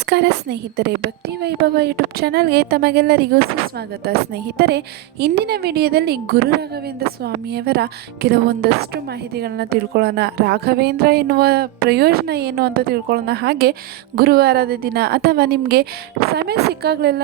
ನಮಸ್ಕಾರ ಸ್ನೇಹಿತರೆ, ಭಕ್ತಿ ವೈಭವ ಯೂಟ್ಯೂಬ್ ಚಾನಲ್ಗೆ ತಮಗೆಲ್ಲರಿಗೂ ಸುಸ್ವಾಗತ. ಸ್ನೇಹಿತರೆ, ಇಂದಿನ ವಿಡಿಯೋದಲ್ಲಿ ಗುರು ರಾಘವೇಂದ್ರ ಸ್ವಾಮಿಯವರ ಕೆಲವೊಂದಷ್ಟು ಮಾಹಿತಿಗಳನ್ನ ತಿಳ್ಕೊಳ್ಳೋಣ. ರಾಘವೇಂದ್ರ ಎನ್ನುವ ಪ್ರಯೋಜನ ಏನು ಅಂತ ತಿಳ್ಕೊಳ್ಳೋಣ. ಹಾಗೆ ಗುರುವಾರದ ದಿನ ಅಥವಾ ನಿಮಗೆ ಸಮಯ ಸಿಕ್ಕಾಗಲೆಲ್ಲ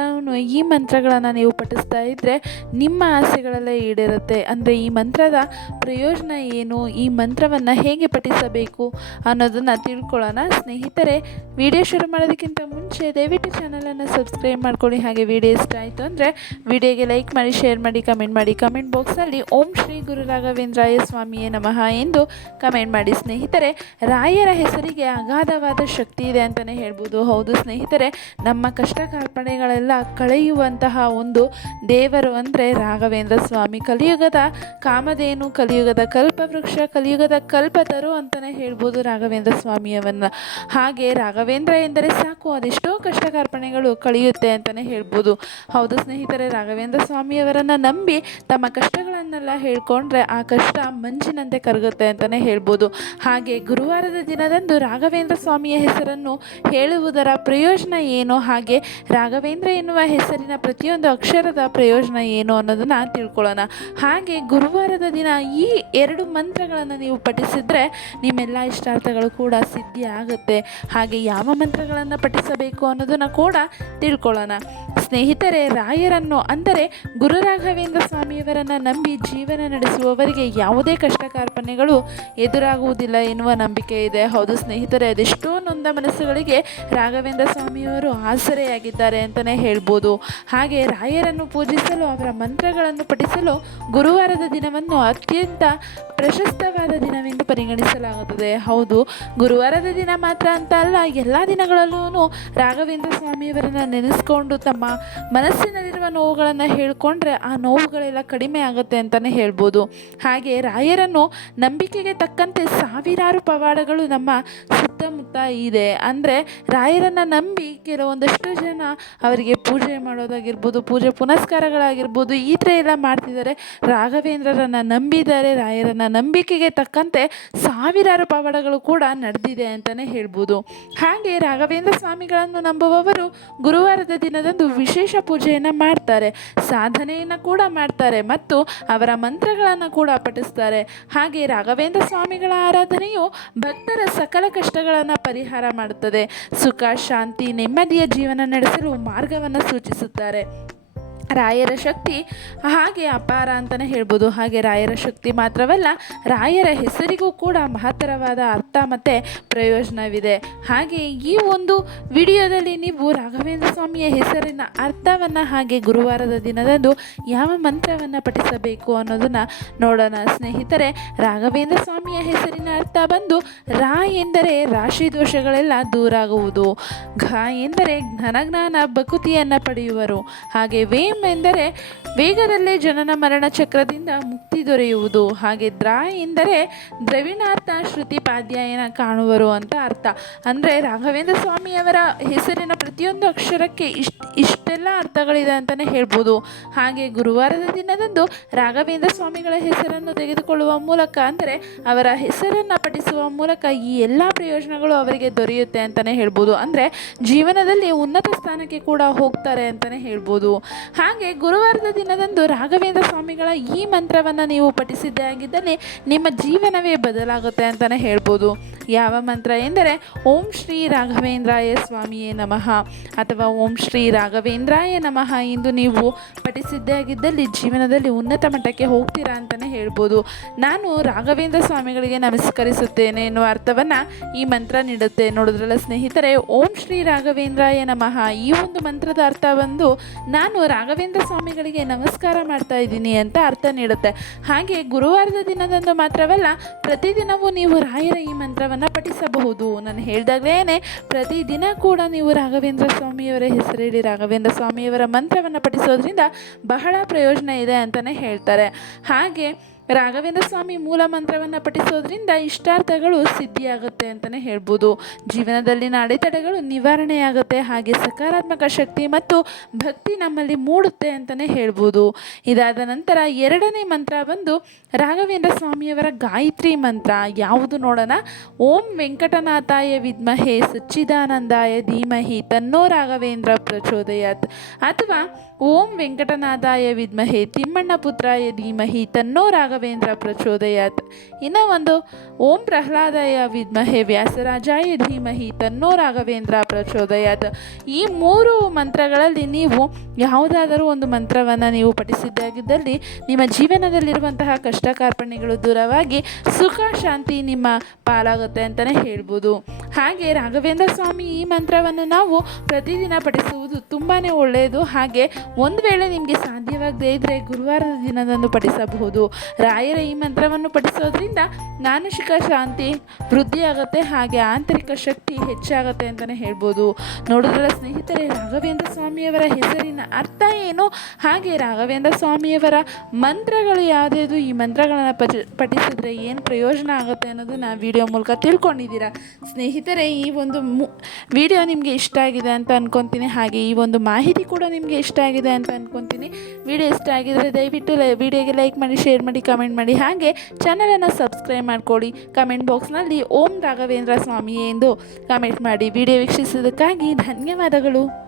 ಈ ಮಂತ್ರಗಳನ್ನು ನೀವು ಪಠಿಸ್ತಾ ಇದ್ದರೆ ನಿಮ್ಮ ಆಸೆಗಳೆಲ್ಲ ಈಡೇರುತ್ತೆ. ಅಂದರೆ ಈ ಮಂತ್ರದ ಪ್ರಯೋಜನ ಏನು, ಈ ಮಂತ್ರವನ್ನು ಹೇಗೆ ಪಠಿಸಬೇಕು ಅನ್ನೋದನ್ನು ತಿಳ್ಕೊಳ್ಳೋಣ. ಸ್ನೇಹಿತರೆ, ವಿಡಿಯೋ ಶುರು ಮಾಡೋದಕ್ಕಿಂತ ಮುಂಚೆ ದಯವಿಟ್ಟು ಚಾನಲನ್ನು ಸಬ್ಸ್ಕ್ರೈಬ್ ಮಾಡ್ಕೊಳ್ಳಿ. ಹಾಗೆ ವಿಡಿಯೋ ಇಷ್ಟ ಆಯಿತು ಅಂದರೆ ವಿಡಿಯೋಗೆ ಲೈಕ್ ಮಾಡಿ ಶೇರ್ ಮಾಡಿ ಕಮೆಂಟ್ ಮಾಡಿ. ಕಮೆಂಟ್ ಬಾಕ್ಸಲ್ಲಿ ಓಂ ಶ್ರೀ ಗುರು ರಾಘವೇಂದ್ರಾಯ ಸ್ವಾಮಿಯೇ ನಮಃ ಎಂದು ಕಮೆಂಟ್ ಮಾಡಿ. ಸ್ನೇಹಿತರೆ, ರಾಯರ ಹೆಸರಿಗೆ ಅಗಾಧವಾದ ಶಕ್ತಿ ಇದೆ ಅಂತಲೇ ಹೇಳ್ಬೋದು. ಹೌದು ಸ್ನೇಹಿತರೆ, ನಮ್ಮ ಕಷ್ಟ ಕಾರ್ಪಣೆಗಳೆಲ್ಲ ಕಳೆಯುವಂತಹ ಒಂದು ದೇವರು ಅಂದರೆ ರಾಘವೇಂದ್ರ ಸ್ವಾಮಿ. ಕಲಿಯುಗದ ಕಾಮಧೇನು, ಕಲಿಯುಗದ ಕಲ್ಪವೃಕ್ಷ, ಕಲಿಯುಗದ ಕಲ್ಪತರು ಅಂತಲೇ ಹೇಳ್ಬೋದು ರಾಘವೇಂದ್ರ ಸ್ವಾಮಿಯವನ್ನ. ಹಾಗೆ ರಾಘವೇಂದ್ರ ಎಂದರೆ ಸಾಕು ಅದೆಷ್ಟೋ ಕಷ್ಟ ಕಾರ್ಪಣೆಗಳು ಕಳೆಯುತ್ತೆ ಅಂತಲೇ ಹೇಳ್ಬೋದು. ಹೌದು ಸ್ನೇಹಿತರೆ, ರಾಘವೇಂದ್ರ ಸ್ವಾಮಿಯವರನ್ನು ನಂಬಿ ತಮ್ಮ ಕಷ್ಟಗಳನ್ನೆಲ್ಲ ಹೇಳ್ಕೊಂಡ್ರೆ ಆ ಕಷ್ಟ ಮಂಜಿನಂತೆ ಕರಗುತ್ತೆ ಅಂತಲೇ ಹೇಳ್ಬೋದು. ಹಾಗೆ ಗುರುವಾರದ ದಿನದಂದು ರಾಘವೇಂದ್ರ ಸ್ವಾಮಿಯ ಹೆಸರನ್ನು ಹೇಳುವುದರ ಪ್ರಯೋಜನ ಏನು? ಹಾಗೆ ರಾಘವೇಂದ್ರ ಎನ್ನುವ ಹೆಸರಿನ ಪ್ರತಿಯೊಂದು ಅಕ್ಷರದ ಪ್ರಯೋಜನ ಏನು ಅನ್ನೋದನ್ನು ತಿಳ್ಕೊಳ್ಳೋಣ. ಹಾಗೆ ಗುರುವಾರದ ದಿನ ಈ ಎರಡು ಮಂತ್ರಗಳನ್ನು ನೀವು ಪಠಿಸಿದರೆ ನಿಮ್ಮೆಲ್ಲ ಇಷ್ಟಾರ್ಥಗಳು ಕೂಡ ಸಿದ್ಧಿ ಆಗುತ್ತೆ ಹಾಗೆ ಯಾವ ಮಂತ್ರಗಳನ್ನು ಪಠಿಸಬೇಕು ಅನ್ನೋದನ್ನು ಕೂಡ ತಿಳ್ಕೊಳ್ಳೋಣ. ಸ್ನೇಹಿತರೆ, ರಾಯರನ್ನು ಅಂದರೆ ಗುರು ರಾಘವೇಂದ್ರ ಸ್ವಾಮಿಯವರನ್ನು ನಂಬಿ ಜೀವನ ನಡೆಸುವವರಿಗೆ ಯಾವುದೇ ಕಷ್ಟ ಕಾರ್ಪಣ್ಯಗಳು ಎದುರಾಗುವುದಿಲ್ಲ ಎನ್ನುವ ನಂಬಿಕೆ ಇದೆ. ಹೌದು ಸ್ನೇಹಿತರೆ, ಅದೆಷ್ಟೋ ನೊಂದ ಮನಸ್ಸುಗಳಿಗೆ ರಾಘವೇಂದ್ರ ಸ್ವಾಮಿಯವರು ಆಸರೆಯಾಗಿದ್ದಾರೆ ಅಂತಲೇ ಹೇಳ್ಬೋದು. ಹಾಗೆ ರಾಯರನ್ನು ಪೂಜಿಸಲು, ಅವರ ಮಂತ್ರಗಳನ್ನು ಪಠಿಸಲು ಗುರುವಾರದ ದಿನವನ್ನು ಅತ್ಯಂತ ಪ್ರಶಸ್ತವಾದ ದಿನವೆಂದು ಪರಿಗಣಿಸಲಾಗುತ್ತದೆ. ಹೌದು, ಗುರುವಾರದ ದಿನ ಮಾತ್ರ ಅಂತ ಅಲ್ಲ, ಎಲ್ಲ ದಿನಗಳಲ್ಲೂ ರಾಘವೇಂದ್ರ ಸ್ವಾಮಿಯವರನ್ನು ನೆನೆಸ್ಕೊಂಡು ತಮ್ಮ ಮನಸ್ಸಿನಲ್ಲಿರುವ ನೋವುಗಳನ್ನು ಹೇಳಿಕೊಂಡ್ರೆ ಆ ನೋವುಗಳೆಲ್ಲ ಕಡಿಮೆ ಆಗುತ್ತೆ ಅಂತಲೇ ಹೇಳ್ಬೋದು. ಹಾಗೆ ರಾಯರನ್ನು ನಂಬಿಕೆಗೆ ತಕ್ಕಂತೆ ಸಾವಿರಾರು ಪವಾಡಗಳು ನಮ್ಮ ಸುತ್ತಮುತ್ತ ಇದೆ. ಅಂದರೆ ರಾಯರನ್ನು ನಂಬಿ ಕೆಲವೊಂದಷ್ಟು ಜನ ಅವರಿಗೆ ಪೂಜೆ ಮಾಡೋದಾಗಿರ್ಬೋದು, ಪೂಜೆ ಪುನಸ್ಕಾರಗಳಾಗಿರ್ಬೋದು, ಈ ಥರ ಎಲ್ಲ ಮಾಡ್ತಿದ್ದಾರೆ. ರಾಘವೇಂದ್ರರನ್ನು ನಂಬಿದ್ದಾರೆ, ರಾಯರನ್ನು ನಂಬಿಕೆಗೆ ತಕ್ಕಂತೆ ಸಾವಿರಾರು ಪವಾಡಗಳು ಕೂಡ ನಡೆದಿದೆ ಅಂತಲೇ ಹೇಳ್ಬೋದು. ಹಾಗೆ ರಾಘವೇಂದ್ರ ಸ್ವಾಮಿಗಳನ್ನು ನಂಬುವವರು ಗುರುವಾರದ ದಿನದಂದು ವಿಶೇಷ ಪೂಜೆಯನ್ನು ಮಾಡ್ತಾರೆ, ಸಾಧನೆಯನ್ನು ಕೂಡ ಮಾಡ್ತಾರೆ ಮತ್ತು ಅವರ ಮಂತ್ರಗಳನ್ನು ಕೂಡ ಪಠಿಸ್ತಾರೆ. ಹಾಗೆ ರಾಘವೇಂದ್ರ ಸ್ವಾಮಿಗಳ ಆರಾಧನೆಯು ಭಕ್ತರ ಸಕಲ ಕಷ್ಟಗಳನ್ನು ಪರಿಹಾರ ಮಾಡುತ್ತದೆ. ಸುಖ, ಶಾಂತಿ, ನೆಮ್ಮದಿಯ ಜೀವನ ನಡೆಸಲು ಮಾರ್ಗವನ್ನು ಸೂಚಿಸುತ್ತಾರೆ. ರಾಯರ ಶಕ್ತಿ ಹಾಗೆ ಅಪಾರ ಅಂತಲೇ ಹೇಳ್ಬೋದು. ಹಾಗೆ ರಾಯರ ಶಕ್ತಿ ಮಾತ್ರವಲ್ಲ, ರಾಯರ ಹೆಸರಿಗೂ ಕೂಡ ಮಹತ್ತರವಾದ ಅರ್ಥ ಮತ್ತು ಪ್ರಯೋಜನವಿದೆ. ಹಾಗೆ ಈ ಒಂದು ವಿಡಿಯೋದಲ್ಲಿ ನೀವು ರಾಘವೇಂದ್ರ ಸ್ವಾಮಿಯ ಹೆಸರಿನ ಅರ್ಥವನ್ನು ಹಾಗೆ ಗುರುವಾರದ ದಿನದಂದು ಯಾವ ಮಂತ್ರವನ್ನು ಪಠಿಸಬೇಕು ಅನ್ನೋದನ್ನು ನೋಡೋಣ. ಸ್ನೇಹಿತರೆ, ರಾಘವೇಂದ್ರ ಸ್ವಾಮಿಯ ಹೆಸರಿನ ಅರ್ಥ ಬಂದು ರಾ ಎಂದರೆ ರಾಶಿ ದೋಷಗಳೆಲ್ಲ ದೂರಾಗುವುದು ಘ ಎಂದರೆ ಘನಜ್ಞಾನ, ಭಕುತಿಯನ್ನು ಪಡೆಯುವರು. ಹಾಗೆ ವೇಮ್ ಎಂದರೆ ವೇಗದಲ್ಲೇ ಜನನ ಮರಣ ಚಕ್ರದಿಂದ ಮುಕ್ತಿ ದೊರೆಯುವುದು. ಹಾಗೆ ದ್ರಾ ಎಂದರೆ ದ್ರವಿಣಾರ್ಥ ಶ್ರುತಿ ಪಾಧ್ಯಾಯನ ಕಾಣುವರು ಅಂತ ಅರ್ಥ. ಅಂದರೆ ರಾಘವೇಂದ್ರ ಸ್ವಾಮಿಯವರ ಹೆಸರಿನ ಪ್ರತಿಯೊಂದು ಅಕ್ಷರಕ್ಕೆ ಇಷ್ಟ, ಇಷ್ಟೆಲ್ಲ ಅರ್ಥಗಳಿದೆ ಅಂತಲೇ ಹೇಳ್ಬೋದು. ಹಾಗೆ ಗುರುವಾರದ ದಿನದಂದು ರಾಘವೇಂದ್ರ ಸ್ವಾಮಿಗಳ ಹೆಸರನ್ನು ತೆಗೆದುಕೊಳ್ಳುವ ಮೂಲಕ ಅಂದರೆ ಅವರ ಹೆಸರನ್ನು ಪಠಿಸುವ ಮೂಲಕ ಈ ಎಲ್ಲ ಪ್ರಯೋಜನಗಳು ಅವರಿಗೆ ದೊರೆಯುತ್ತೆ ಅಂತಲೇ ಹೇಳ್ಬೋದು. ಅಂದರೆ ಜೀವನದಲ್ಲಿ ಉನ್ನತ ಸ್ಥಾನಕ್ಕೆ ಕೂಡ ಹೋಗ್ತಾರೆ ಅಂತಲೇ ಹೇಳ್ಬೋದು. ಹಾಗೆ ಗುರುವಾರದ ದಿನದಂದು ರಾಘವೇಂದ್ರ ಸ್ವಾಮಿಗಳ ಈ ಮಂತ್ರವನ್ನು ನೀವು ಪಠಿಸಿದ್ದೇ ಆಗಿದ್ದಲ್ಲಿ ನಿಮ್ಮ ಜೀವನವೇ ಬದಲಾಗುತ್ತೆ ಅಂತಲೇ ಹೇಳ್ಬೋದು. ಯಾವ ಮಂತ್ರ ಎಂದರೆ, ಓಂ ಶ್ರೀ ರಾಘವೇಂದ್ರಾಯ ಸ್ವಾಮಿಯೇ ನಮಃ ಅಥವಾ ಓಂ ಶ್ರೀ ರಾಘವೇಂದ್ರಾಯ ನಮಃ ಎಂದು ನೀವು ಪಠಿಸಿದ್ದೇ ಆಗಿದ್ದಲ್ಲಿ ಜೀವನದಲ್ಲಿ ಉನ್ನತ ಮಟ್ಟಕ್ಕೆ ಹೋಗ್ತೀರಾ ಅಂತಲೇ ಹೇಳ್ಬೋದು. ನಾನು ರಾಘವೇಂದ್ರ ಸ್ವಾಮಿಗಳಿಗೆ ನಮಸ್ಕರಿಸುತ್ತೇನೆ ಎನ್ನುವ ಅರ್ಥವನ್ನು ಈ ಮಂತ್ರ ನೀಡುತ್ತೆ. ನೋಡಿದ್ರಲ್ಲ ಸ್ನೇಹಿತರೆ, ಓಂ ಶ್ರೀ ರಾಘವೇಂದ್ರಾಯ ನಮಃ ಈ ಒಂದು ಮಂತ್ರದ ಅರ್ಥ ಬಂದು ನಾನು ರಾಘವೇಂದ್ರ ಸ್ವಾಮಿಗಳಿಗೆ ನಮಸ್ಕಾರ ಮಾಡ್ತಾ ಇದ್ದೀನಿ ಅಂತ ಅರ್ಥ ನೀಡುತ್ತೆ. ಹಾಗೆ ಗುರುವಾರದ ದಿನದಂದು ಮಾತ್ರವಲ್ಲ, ಪ್ರತಿದಿನವೂ ನೀವು ರಾಯರ ಈ ಮಂತ್ರವನ್ನು ಪಠಿಸಬಹುದು. ನಾನು ಹೇಳಿದಾಗಲೇ ಪ್ರತಿದಿನ ಕೂಡ ನೀವು ರಾಘವೇಂದ್ರ ಸ್ವಾಮಿಯವರ ಹೆಸರೇಳಿ ರಾಘವೇಂದ್ರ ಸ್ವಾಮಿಯವರ ಮಂತ್ರವನ್ನು ಪಠಿಸೋದ್ರಿಂದ ಬಹಳ ಪ್ರಯೋಜನ ಇದೆ ಅಂತಲೇ ಹೇಳ್ತಾರೆ. ಹಾಗೆ ರಾಘವೇಂದ್ರ ಸ್ವಾಮಿ ಮೂಲ ಮಂತ್ರವನ್ನು ಪಠಿಸೋದ್ರಿಂದ ಇಷ್ಟಾರ್ಥಗಳು ಸಿದ್ಧಿಯಾಗುತ್ತೆ ಅಂತಲೇ ಹೇಳ್ಬೋದು. ಜೀವನದಲ್ಲಿನ ಅಡೆತಡೆಗಳು ನಿವಾರಣೆಯಾಗುತ್ತೆ. ಹಾಗೆ ಸಕಾರಾತ್ಮಕ ಶಕ್ತಿ ಮತ್ತು ಭಕ್ತಿ ನಮ್ಮಲ್ಲಿ ಮೂಡುತ್ತೆ ಅಂತಲೇ ಹೇಳ್ಬೋದು. ಇದಾದ ನಂತರ ಎರಡನೇ ಮಂತ್ರ ಬಂದು ರಾಘವೇಂದ್ರ ಸ್ವಾಮಿಯವರ ಗಾಯತ್ರಿ ಮಂತ್ರ. ಯಾವುದು ನೋಡೋಣ? ಓಂ ವೆಂಕಟನಾಥಾಯ ವಿದ್ಮಹೇ ಸಚ್ಚಿದಾನಂದಾಯ ಧೀಮಹಿ ತನ್ನೋ ರಾಘವೇಂದ್ರ ಪ್ರಚೋದಯಾತ್. ಅಥವಾ ಓಂ ವೆಂಕಟನಾಥಾಯ ವಿದ್ಮಹೆ, ತಿಮ್ಮಣ್ಣ ಪುತ್ರಾಯ ಧೀಮಹಿ, ತನ್ನೋ ರಾಘವೇಂದ್ರ ಪ್ರಚೋದಯಾತ್. ಇನ್ನು ಒಂದು, ಓಂ ಪ್ರಹ್ಲಾದಾಯ ವಿದ್ಮಹೆ, ವ್ಯಾಸರಾಜಾಯ ಧೀಮಹಿ, ತನ್ನೋ ರಾಘವೇಂದ್ರ ಪ್ರಚೋದಯಾತ್. ಈ ಮೂರು ಮಂತ್ರಗಳಲ್ಲಿ ನೀವು ಯಾವುದಾದರೂ ಒಂದು ಮಂತ್ರವನ್ನು ನೀವು ಪಠಿಸಿದ್ದಾಗಿದ್ದಲ್ಲಿ, ನಿಮ್ಮ ಜೀವನದಲ್ಲಿರುವಂತಹ ಕಷ್ಟ ಕಾರ್ಪಣ್ಯಗಳು ದೂರವಾಗಿ ಸುಖ, ಶಾಂತಿ ನಿಮ್ಮ ಪಾಲಾಗುತ್ತೆ ಅಂತಲೇ ಹೇಳ್ಬೋದು. ಹಾಗೆ ರಾಘವೇಂದ್ರ ಸ್ವಾಮಿ ಈ ಮಂತ್ರವನ್ನು ನಾವು ಪ್ರತಿದಿನ ಪಠಿಸುವುದು ತುಂಬಾ ಒಳ್ಳೆಯದು. ಹಾಗೆ ಒಂದು ವೇಳೆ ನಿಮಗೆ ಸಾಧ್ಯವಾಗದೇ ಇದ್ದರೆ ಗುರುವಾರದ ದಿನದಂದು ಪಠಿಸಬಹುದು. ರಾಯರ ಈ ಮಂತ್ರವನ್ನು ಪಠಿಸೋದ್ರಿಂದ ಮಾನಸಿಕ ಶಾಂತಿ ವೃದ್ಧಿಯಾಗುತ್ತೆ ಹಾಗೆ ಆಂತರಿಕ ಶಕ್ತಿ ಹೆಚ್ಚಾಗುತ್ತೆ ಅಂತಲೇ ಹೇಳ್ಬೋದು. ನೋಡಿದ್ರೆ ಸ್ನೇಹಿತರೆ, ರಾಘವೇಂದ್ರ ಸ್ವಾಮಿಯವರ ಹೆಸರಿನ ಅರ್ಥ ಏನು? ಹಾಗೆ ರಾಘವೇಂದ್ರ ಸ್ವಾಮಿಯವರ ಮಂತ್ರಗಳು ಯಾವುದೇದು ಈ ಮಂತ್ರಗಳನ್ನು ಪಠ, ಪಠಿಸಿದ್ರೆ ಏನು ಪ್ರಯೋಜನ ಆಗುತ್ತೆ ಅನ್ನೋದು ನಾವು ವಿಡಿಯೋ ಮೂಲಕ ತಿಳ್ಕೊಂಡಿದ್ದೀರಾ? ಸ್ನೇಹಿತರೆ, ಈ ಒಂದು ಮು, ವಿಡಿಯೋ ನಿಮಗೆ ಇಷ್ಟ ಆಗಿದೆ ಅಂತ ಅನ್ಕೊತೀನಿ. ಹಾಗೆ ಈ ಒಂದು ಮಾಹಿತಿ ಕೂಡ ನಿಮಗೆ ಇಷ್ಟ ಆಗಿದೆ ಅಂತ ಅಂದ್ಕೊತೀನಿ ವಿಡಿಯೋ ಇಷ್ಟ ಆಗಿದ್ರೆ ದಯವಿಟ್ಟು ವಿಡಿಯೋಗೆ ಲೈಕ್ ಮಾಡಿ, ಶೇರ್ ಮಾಡಿ, ಕಮೆಂಟ್ ಮಾಡಿ. ಹಾಗೆ ಚಾನಲನ್ನು ಸಬ್ಸ್ಕ್ರೈಬ್ ಮಾಡ್ಕೊಳ್ಳಿ ಕಮೆಂಟ್ ಬಾಕ್ಸ್ನಲ್ಲಿ ಓಂ ರಾಘವೇಂದ್ರ ಸ್ವಾಮಿ ಎಂದು ಕಮೆಂಟ್ ಮಾಡಿ ವಿಡಿಯೋ ವೀಕ್ಷಿಸಿದ್ದಕ್ಕಾಗಿ ಧನ್ಯವಾದಗಳು.